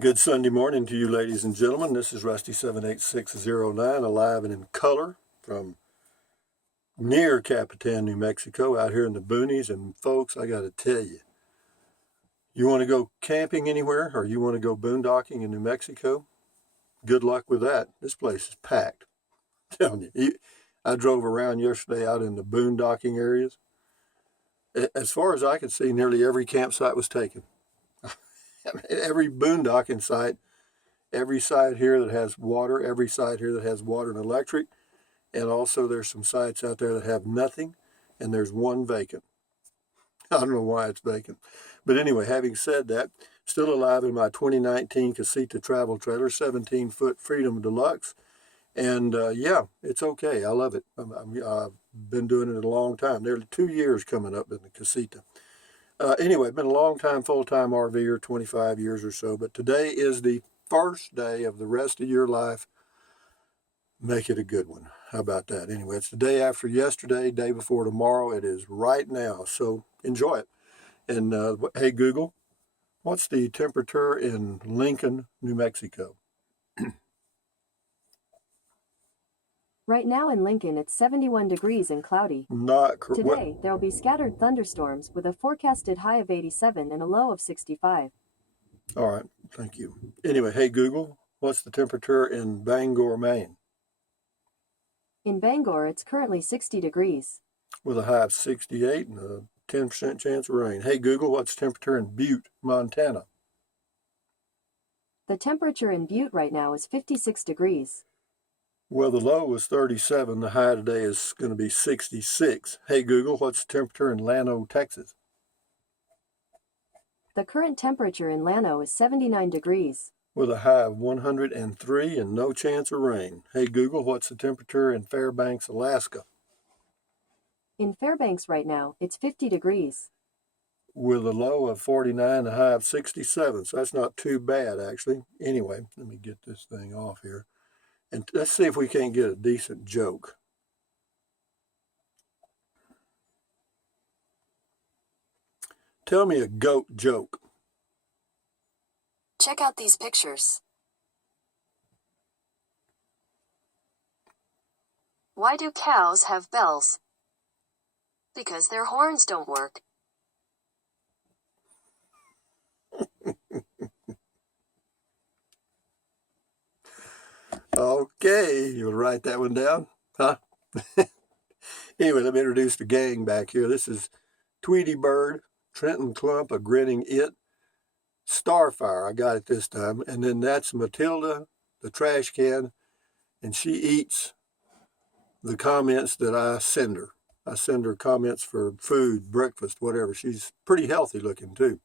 Good Sunday morning to you, ladies and gentlemen. This is Rusty 78609, alive and in color from near Capitan, New Mexico, out here in the boonies. And folks, I got to tell you, you want to go camping anywhere or you want to go boondocking in New Mexico? Good luck with that. This place is packed. I'm telling you, I drove around yesterday out in the boondocking areas. As far as I could see, nearly every campsite was taken. Every boondocking site. Every site here that has water, every site here that has water and electric, and also there's some sites out there that have nothing, and there's one vacant. I don't know why it's vacant. But anyway, having said that, still alive in my 2019 Casita travel trailer, 17-foot Freedom Deluxe, and yeah, it's okay. I love it. I've been doing it a long time, nearly 2 years coming up in the Casita. Anyway, been a long time, full-time RVer, 25 years or so, but today is the first day of the rest of your life. Make it a good one. How about that? Anyway, it's the day after yesterday, day before tomorrow. It is right now, so enjoy it. And hey, Google, what's the temperature in Lincoln, New Mexico? Right now in Lincoln, it's 71 degrees and cloudy. Not correct. Today, there will be scattered thunderstorms with a forecasted high of 87 and a low of 65. All right, thank you. Anyway, hey, Google, what's the temperature in Bangor, Maine? In Bangor, it's currently 60 degrees. With a high of 68 and a 10% chance of rain. Hey, Google, what's the temperature in Butte, Montana? The temperature in Butte right now is 56 degrees. Well, the low was 37. The high today is going to be 66. Hey, Google, what's the temperature in Llano, Texas? The current temperature in Llano is 79 degrees. With a high of 103 and no chance of rain. Hey, Google, what's the temperature in Fairbanks, Alaska? In Fairbanks right now, it's 50 degrees. With a low of 49 and a high of 67. So that's not too bad, actually. Anyway, let me get this thing off here. And let's see if we can't get a decent joke. Tell me a goat joke. Check out these pictures. Why do cows have bells? Because their horns don't work. Okay, you'll write that one down, huh? Anyway, let me introduce the gang back here. This is Tweety Bird, Trenton Clump, a grinning it, Starfire, I got it this time, and then that's Matilda, the trash can, and she eats the comments that I send her. I send her comments for food, breakfast, whatever. She's pretty healthy looking too.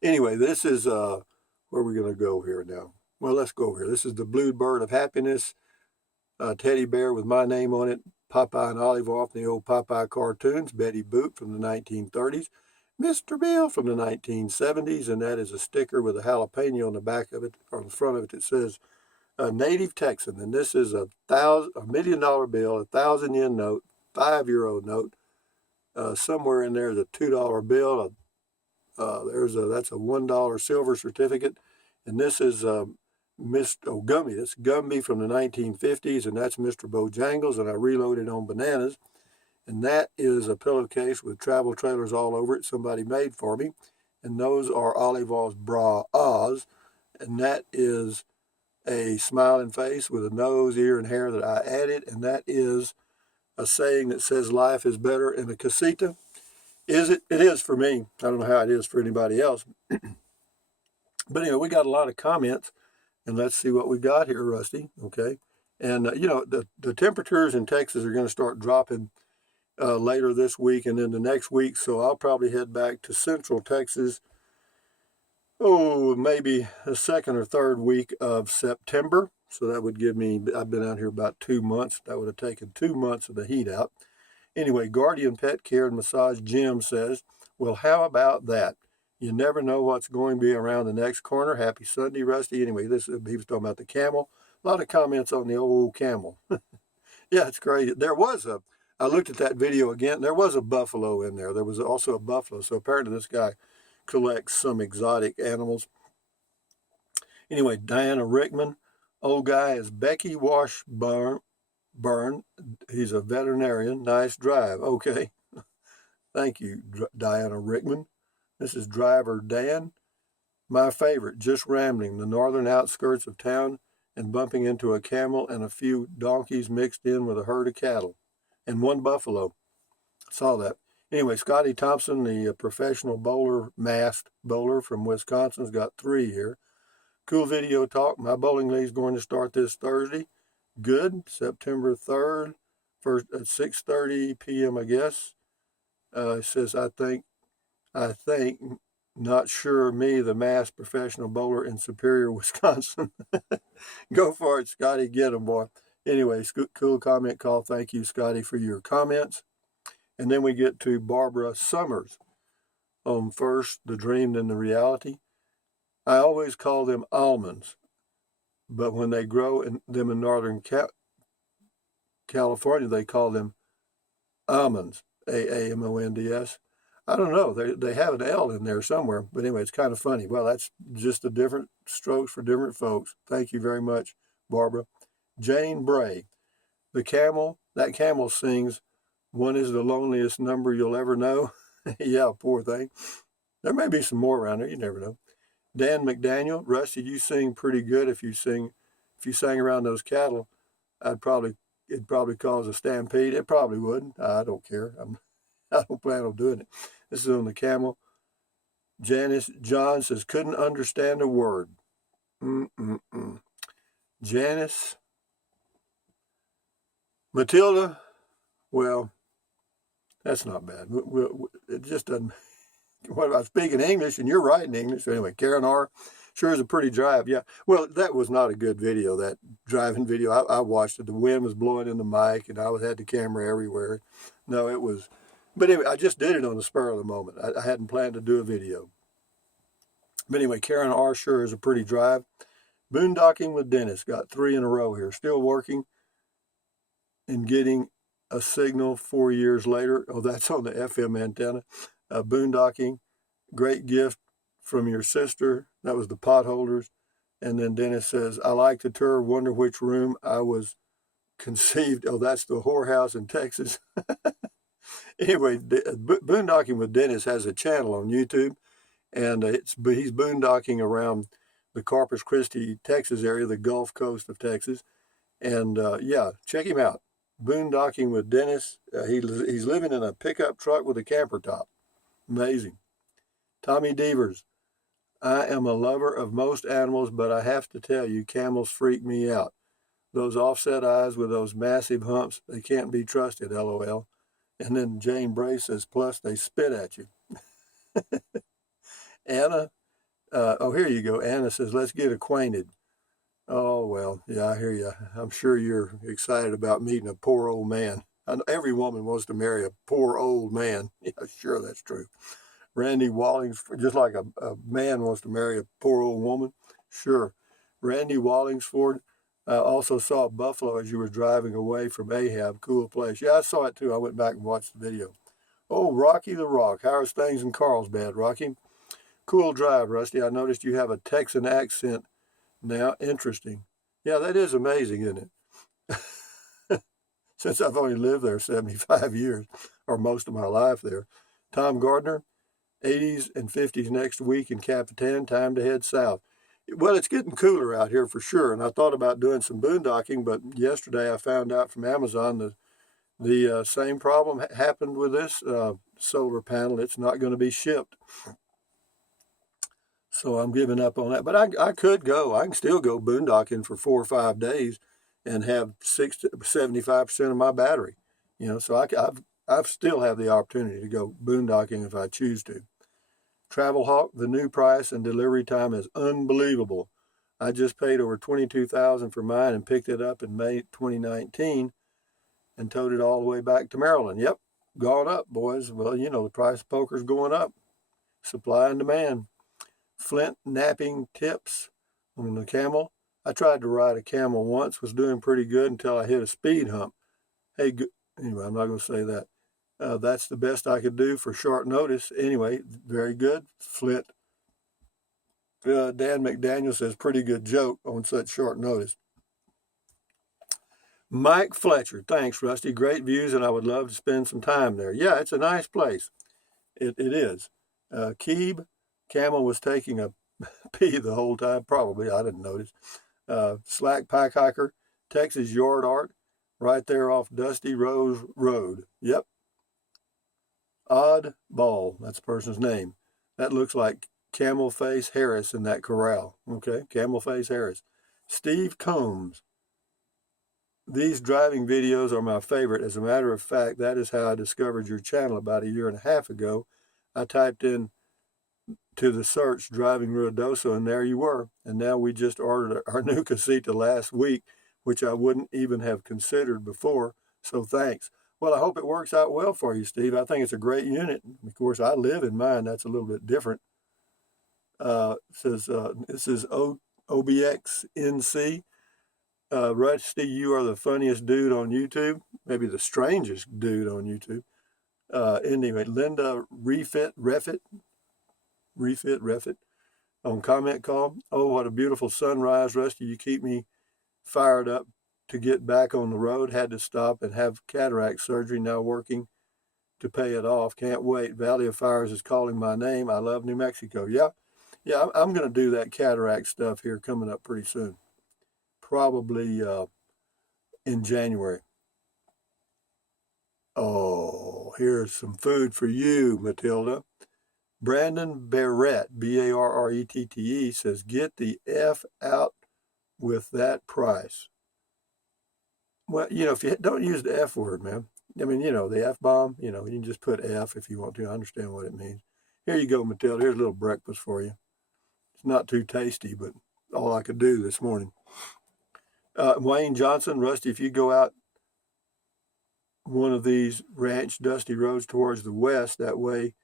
Anyway, this is, where are we going to go here now? Well, let's go over here. This is the Blue Bird of Happiness, teddy bear with my name on it, Popeye and Olive off the old Popeye cartoons, Betty Boop from the 1930s, Mr. Bill from the 1970s, and that is a sticker with a jalapeno on the back of it, or on the front of it, that says Native Texan. And this is a $1 million bill, 1,000 yen note, €5 note. Somewhere in there is a $2 bill. That's a $1 silver certificate, and this is Gumby. That's Gumby from the 1950s, and that's Mr. Bojangles, and I reloaded on bananas. And that is a pillowcase with travel trailers all over it somebody made for me. And those are Olive Oil's bras, and that is a smiling face with a nose, ear, and hair that I added, and that is a saying that says life is better in a casita. Is it? It is for me. I don't know how it is for anybody else. But anyway, we got a lot of comments, and let's see what we got here, Rusty. Okay. And, the temperatures in Texas are going to start dropping later this week and then the next week. So I'll probably head back to Central Texas, maybe the second or third week of September. So that would give me, I've been out here about 2 months. That would have taken 2 months of the heat out. Anyway, Guardian Pet Care and Massage Jim says, well, how about that? You never know what's going to be around the next corner. Happy Sunday, Rusty. Anyway, he was talking about the camel. A lot of comments on the old camel. Yeah, it's crazy. I looked at that video again. There was a buffalo in there. There was also a buffalo. So apparently this guy collects some exotic animals. Anyway, Diana Rickman. Old guy is Becky Washburn. He's a veterinarian. Nice drive. Okay. Thank you, Diana Rickman. This is driver Dan. My favorite, just rambling the northern outskirts of town and bumping into a camel and a few donkeys mixed in with a herd of cattle and one buffalo. Saw that. Anyway, Scotty Thompson, the professional masked bowler from Wisconsin, has got 3 here. Cool video talk. My bowling league's going to start this Thursday. Good. September 3rd, first at 6:30 p.m. I guess. It says I think, not sure me, the masked professional bowler in Superior, Wisconsin. Go for it, Scotty. Get 'em, boy. Anyway, cool comment call. Thank you, Scotty, for your comments. And then we get to Barbara Summers. First, the dream, then the reality. I always call them almonds, but when they grow in Northern California, they call them almonds, A-A-M-O-N-D-S. I don't know. They have an L in there somewhere, but anyway, it's kind of funny. Well, that's just the different strokes for different folks. Thank you very much, Barbara. Jane Bray. That camel sings, "One is the loneliest number you'll ever know." Yeah, poor thing. There may be some more around there. You never know. Dan McDaniel. Rusty, you sing pretty good. If you sang around those cattle, it'd probably cause a stampede. It probably would. I don't care. I don't plan on doing it. This is on the camel. Janice John says, couldn't understand a word. Janice. Matilda, well, that's not bad. It just doesn't. Well, I'm speaking English and you're writing English. So anyway, Karen R. Sure is a pretty drive. Yeah. Well, that was not a good video, that driving video. I watched it. The wind was blowing in the mic and I had the camera everywhere. No, it was. But anyway, I just did it on the spur of the moment. I hadn't planned to do a video. But anyway, Karen R. Sure is a pretty drive. Boondocking with Dennis. Got 3 in a row here. Still working and getting a signal 4 years later. Oh, that's on the FM antenna. Boondocking. Great gift from your sister. That was the potholders. And then Dennis says, I like the tour. Wonder which room I was conceived. Oh, that's the whorehouse in Texas. Anyway, Boondocking with Dennis has a channel on YouTube, and he's boondocking around the Corpus Christi, Texas area, the Gulf Coast of Texas. And yeah, check him out. Boondocking with Dennis. He's living in a pickup truck with a camper top. Amazing. Tommy Devers. I am a lover of most animals, but I have to tell you, camels freak me out. Those offset eyes with those massive humps, they can't be trusted, LOL. And then Jane Bray says, plus they spit at you. Anna, here you go. Anna says, let's get acquainted. Oh, well, yeah, I hear you. I'm sure you're excited about meeting a poor old man. I know every woman wants to marry a poor old man. Yeah, sure, that's true. Randy Wallingsford, just like a man wants to marry a poor old woman. Sure. Randy Wallingsford. Also saw a buffalo as you were driving away from Ahab. Cool place. Yeah, I saw it too. I went back and watched the video. Oh, Rocky the Rock. How are things in Carlsbad, Rocky? Cool drive, Rusty. I noticed you have a Texan accent now. Interesting. Yeah, that is amazing, isn't it? Since I've only lived there 75 years, or most of my life there. Tom Gardner. 80s and 50s next week in Capitan. Time to head south. Well, it's getting cooler out here for sure, and I thought about doing some boondocking, but yesterday I found out from Amazon that the same problem happened with this solar panel. It's not going to be shipped. So I'm giving up on that. But I could go. I can still go boondocking for 4 or 5 days and have 75% of my battery. You know, so I still have the opportunity to go boondocking if I choose to. Travel Hawk, the new price and delivery time is unbelievable. I just paid over $22,000 for mine and picked it up in May 2019 and towed it all the way back to Maryland. Yep, gone up, boys. Well, you know, the price of poker's going up. Supply and demand. Flint napping tips on the Camel. I tried to ride a Camel once, was doing pretty good until I hit a speed hump. Hey, anyway, I'm not going to say that. That's the best I could do for short notice. Anyway, very good. Flint Dan McDaniel says, pretty good joke on such short notice. Mike Fletcher, thanks, Rusty. Great views, and I would love to spend some time there. Yeah, it's a nice place. It is. Keeb, Camel was taking a pee the whole time, probably. I didn't notice. Slack Pike Hiker, Texas Yard Art, right there off Dusty Rose Road. Yep. Odd Ball, that's the person's name. That looks like Camel Face Harris in that corral. Okay, Camel Face Harris. Steve Combs. These driving videos are my favorite. As a matter of fact, that is how I discovered your channel about a year and a half ago. I typed in to the search driving Ruidoso, and there you were. And now we just ordered our new casita last week, which I wouldn't even have considered before. So thanks. Well, I hope it works out well for you, Steve. I think it's a great unit. Of course, I live in mine. That's a little bit different. This is OBXNC. Rusty, you are the funniest dude on YouTube. Maybe the strangest dude on YouTube. Anyway, Linda Refit on comment call. Oh, what a beautiful sunrise, Rusty. You keep me fired up to get back on the road. Had to stop and have cataract surgery. Now working to pay it off. Can't wait. Valley of Fires is calling my name. I love New Mexico. Yeah, I'm going to do that cataract stuff here coming up pretty soon. Probably in January. Oh, here's some food for you, Matilda. Brandon Barrett, Barrette, says, get the F out with that price. Well, if you don't use the F word, man. I mean, the F-bomb, you can just put F if you want to. I understand what it means. Here you go, Matilda. Here's a little breakfast for you. It's not too tasty, but all I could do this morning. Wayne Johnson, Rusty, if you go out one of these ranch dusty roads towards the west, that way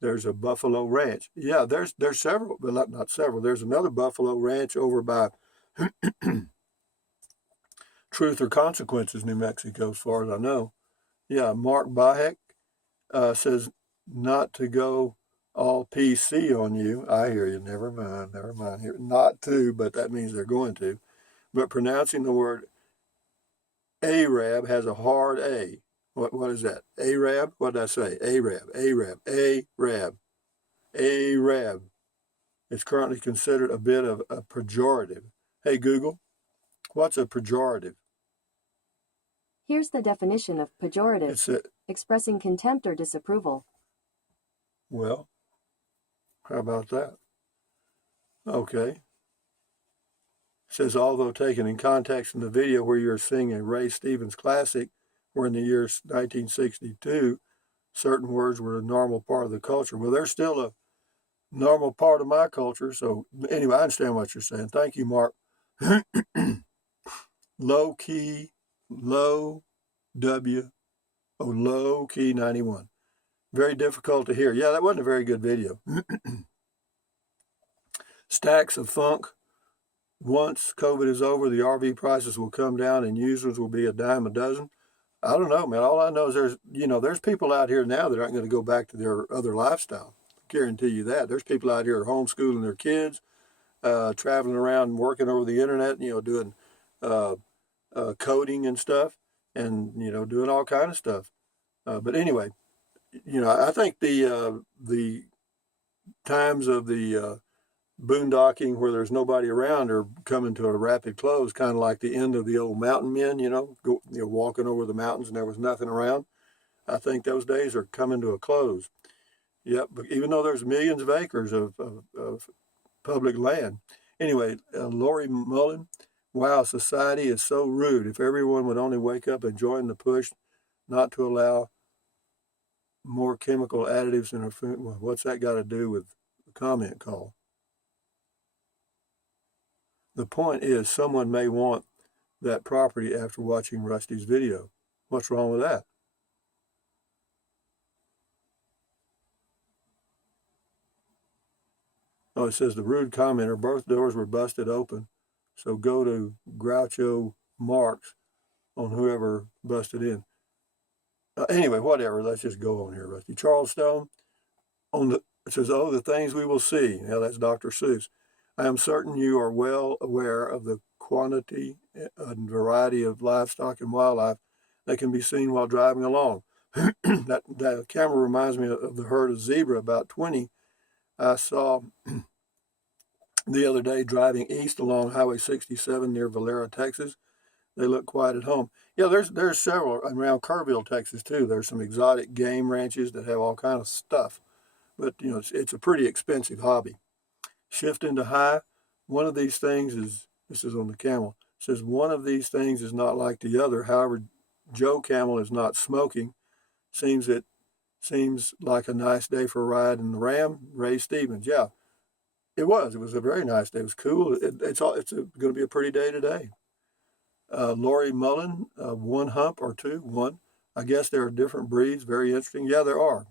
there's a buffalo ranch. Yeah, there's several, but not several. There's another buffalo ranch over by Truth or Consequences, New Mexico, as far as I know. Yeah, Mark Bahek says not to go all PC on you. I hear you. Never mind. Here, not to, but that means they're going to. But pronouncing the word Arab has a hard A. What is that? Arab? What did I say? Arab. It's currently considered a bit of a pejorative. Hey, Google, what's a pejorative? Here's the definition of pejorative. Expressing contempt or disapproval. Well, how about that? Okay. It says, although taken in context in the video where you're singing a Ray Stevens classic, where in the year 1962, certain words were a normal part of the culture. Well, they're still a normal part of my culture. So anyway, I understand what you're saying. Thank you, Mark. Low key 91. Very difficult to hear. Yeah, that wasn't a very good video. Stacks of funk. Once COVID is over, the RV prices will come down and users will be a dime a dozen. I don't know, man. All I know is there's people out here now that aren't going to go back to their other lifestyle. I guarantee you that. There's people out here homeschooling their kids, traveling around and working over the internet, doing coding and stuff, and doing all kind of stuff. But anyway, I think the times of the boondocking where there's nobody around are coming to a rapid close, kind of like the end of the old mountain men, walking over the mountains and there was nothing around. I think those days are coming to a close. Yep, but even though there's millions of acres of public land. Anyway, Lori Mullen, wow, society is so rude. If everyone would only wake up and join the push not to allow more chemical additives in our food. Well, what's that got to do with the comment call? The point is, someone may want that property after watching Rusty's video. What's wrong with that? Oh, it says the rude commenter, both doors were busted open. So go to Groucho Marx on whoever busted in. Anyway, whatever. Let's just go on here, Rusty. Charles Stone, it says, oh, the things we will see. Now, that's Dr. Seuss. I am certain you are well aware of the quantity and variety of livestock and wildlife that can be seen while driving along. that camera reminds me of the herd of zebra, about 20, I saw the other day driving east along Highway 67 near Valera, Texas. They look quite at home. Yeah, there's several around Kerrville, Texas too. There's some exotic game ranches that have all kind of stuff, but you know it's a pretty expensive hobby. Shift into high. One of these things is, this is on the Camel, it says one of these things is not like the other. However, Joe Camel is not smoking. Seems like a nice day for a ride in the Ram. Ray Stevens. Yeah, it was. It was a very nice day. It was cool. It's going to be a pretty day today. Lori Mullen, one hump or two, one. I guess there are different breeds. Very interesting. Yeah, there are.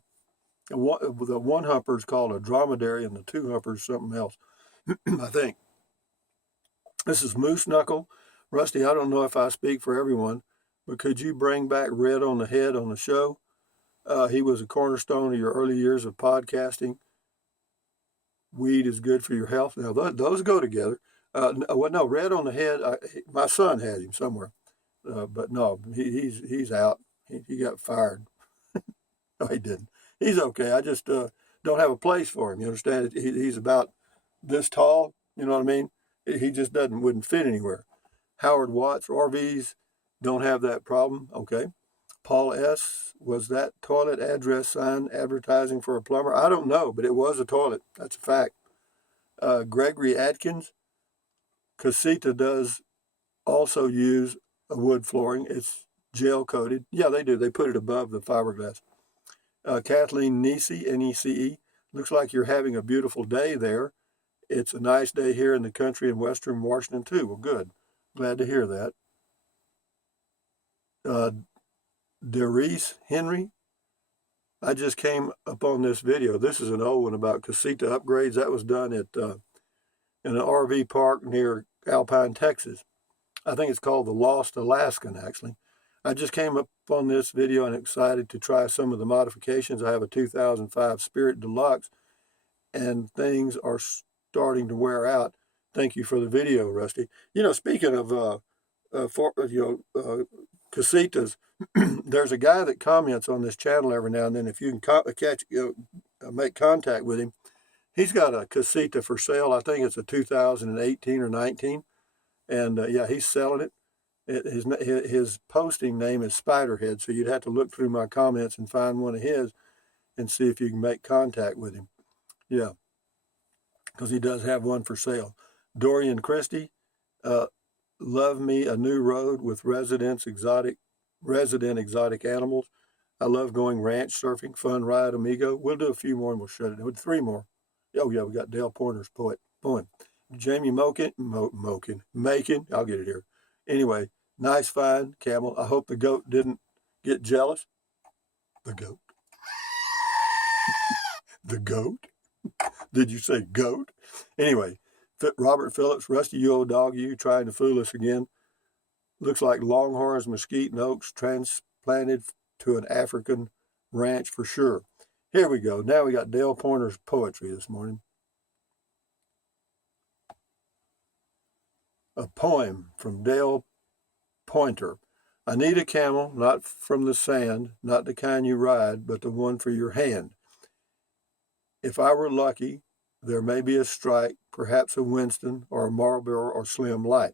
The one humper is called a dromedary, and the two humper is something else, I think. This is Moose Knuckle. Rusty, I don't know if I speak for everyone, but could you bring back Red on the Head on the show? He was a cornerstone of your early years of podcasting. Weed is good for your health. Now, those go together. No, Red on the Head, my son has him somewhere. But no, he's out. He got fired. No, he didn't. He's okay. I just don't have a place for him. You understand? He's about this tall. You know what I mean? He just wouldn't fit anywhere. Howard Watts, RVs don't have that problem. Okay. Paul S., was that toilet address sign advertising for a plumber? I don't know, but it was a toilet. That's a fact. Gregory Atkins, Casita does also use a wood flooring. It's gel coated. Yeah, they do. They put it above the fiberglass. Kathleen Nece, Nece, looks like you're having a beautiful day there. It's a nice day here in the country in western Washington too. Well, good. Glad to hear that. Derice Henry, I just came upon this video. This is an old one about Casita upgrades. That was done at in an RV park near Alpine, Texas. I think it's called the Lost Alaskan, actually. I just came up on this video and excited to try some of the modifications. I have a 2005 Spirit Deluxe, and things are starting to wear out. Thank you for the video, Rusty. You know, speaking of Casitas, there's a guy that comments on this channel every now and then. If you can make contact with him, he's got a Casita for sale. I think it's a 2018 or 19, and yeah, he's selling it. His posting name is Spiderhead, so you'd have to look through my comments and find one of his and see if you can make contact with him. Yeah, because he does have one for sale. Dorian Christie, love me a new road with resident exotic animals. I love going ranch surfing, fun ride, amigo. We'll do a few more and we'll shut it down. 3 more. Oh yeah, we got Dale Pointer's poem. Jamie Macon, I'll get it here. Anyway, nice find, Camel. I hope the goat didn't get jealous. The goat. The goat? Did you say goat? Anyway, Robert Phillips, Rusty, you old dog, you trying to fool us again. Looks like longhorns, mesquite, and oaks transplanted to an African ranch for sure. Here we go. Now we got Dale Pointer's poetry this morning. A poem from Dale Pointer. I need a camel, not from the sand, not the kind you ride, but the one for your hand. If I were lucky, there may be a strike, perhaps a Winston or a Marlboro or Slim Light.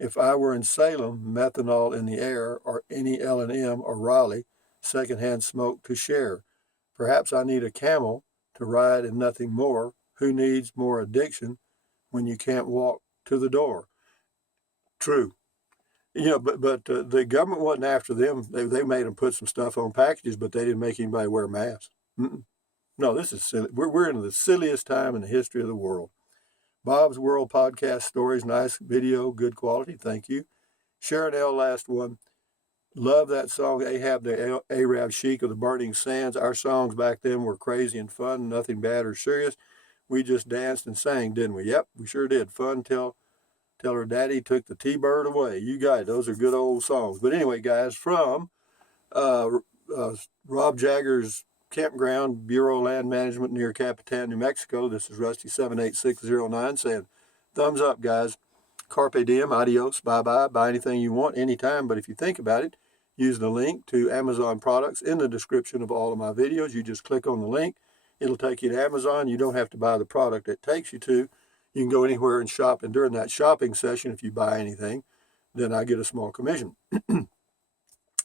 If I were in Salem, methanol in the air, or any L&M or Raleigh, secondhand smoke to share. Perhaps I need a camel to ride and nothing more. Who needs more addiction when you can't walk to the door? True. You know, but the government wasn't after them. They made them put some stuff on packages, but they didn't make anybody wear masks. No, this is silly. We're in the silliest time in the history of the world. Bob's World Podcast Stories, nice video, good quality. Thank you. Sharon L. last one. Love that song, Ahab the Arab Sheik of the Burning Sands. Our songs back then were crazy and fun, nothing bad or serious. We just danced and sang, didn't we? Yep, we sure did. Fun till her daddy took the T-Bird away. You guys, those are good old songs. But anyway, guys, from Rob Jagger's Campground Bureau Land Management near Capitan, New Mexico. This is Rusty78609 saying, thumbs up, guys. Carpe diem, adios, bye-bye. Buy anything you want anytime, but if you think about it, use the link to Amazon products in the description of all of my videos. You just click on the link. It'll take you to Amazon. You don't have to buy the product it takes you to. You can go anywhere and shop, and during that shopping session, if you buy anything, then I get a small commission.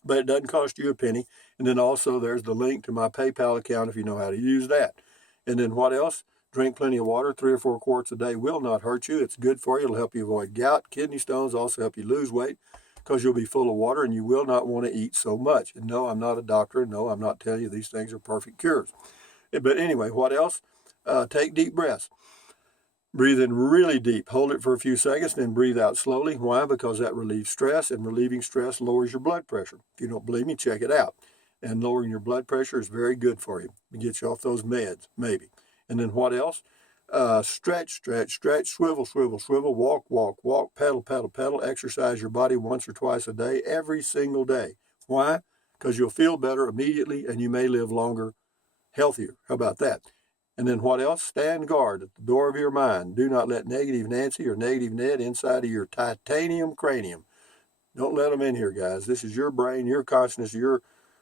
But it doesn't cost you a penny. And then also there's the link to my PayPal account if you know how to use that. And then what else? Drink plenty of water. 3 or 4 quarts a day will not hurt you. It's good for you. It'll help you avoid gout, kidney stones, also help you lose weight because you'll be full of water and you will not want to eat so much. And no, I'm not a doctor. No, I'm not telling you these things are perfect cures. But anyway, what else? Take deep breaths. Breathe in really deep. Hold it for a few seconds, then breathe out slowly. Why? Because that relieves stress, and relieving stress lowers your blood pressure. If you don't believe me, check it out. And lowering your blood pressure is very good for you. It gets you off those meds, maybe. And then what else? Stretch, stretch, stretch, swivel, swivel, swivel, walk, walk, walk, pedal, pedal, pedal. Exercise your body once or twice a day, every single day. Why? Because you'll feel better immediately, and you may live longer, healthier. How about that? And then what else? Stand guard at the door of your mind. Do not let negative Nancy or negative Ned inside of your titanium cranium. Don't let them in here, guys. This is your brain, your consciousness,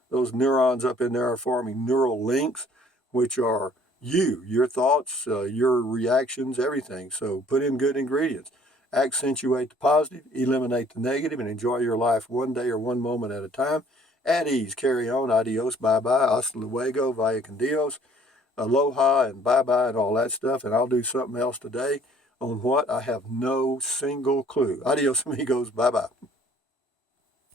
those neurons up in there are forming neural links, which are your thoughts, your reactions, everything. So put in good ingredients. Accentuate the positive, eliminate the negative, and enjoy your life one day or one moment at a time. At ease, carry on, adios, bye-bye, hasta luego, vaya con Dios. Aloha and bye-bye and all that stuff, and I'll do something else today on what I have no single clue. Adios, amigos. Bye-bye.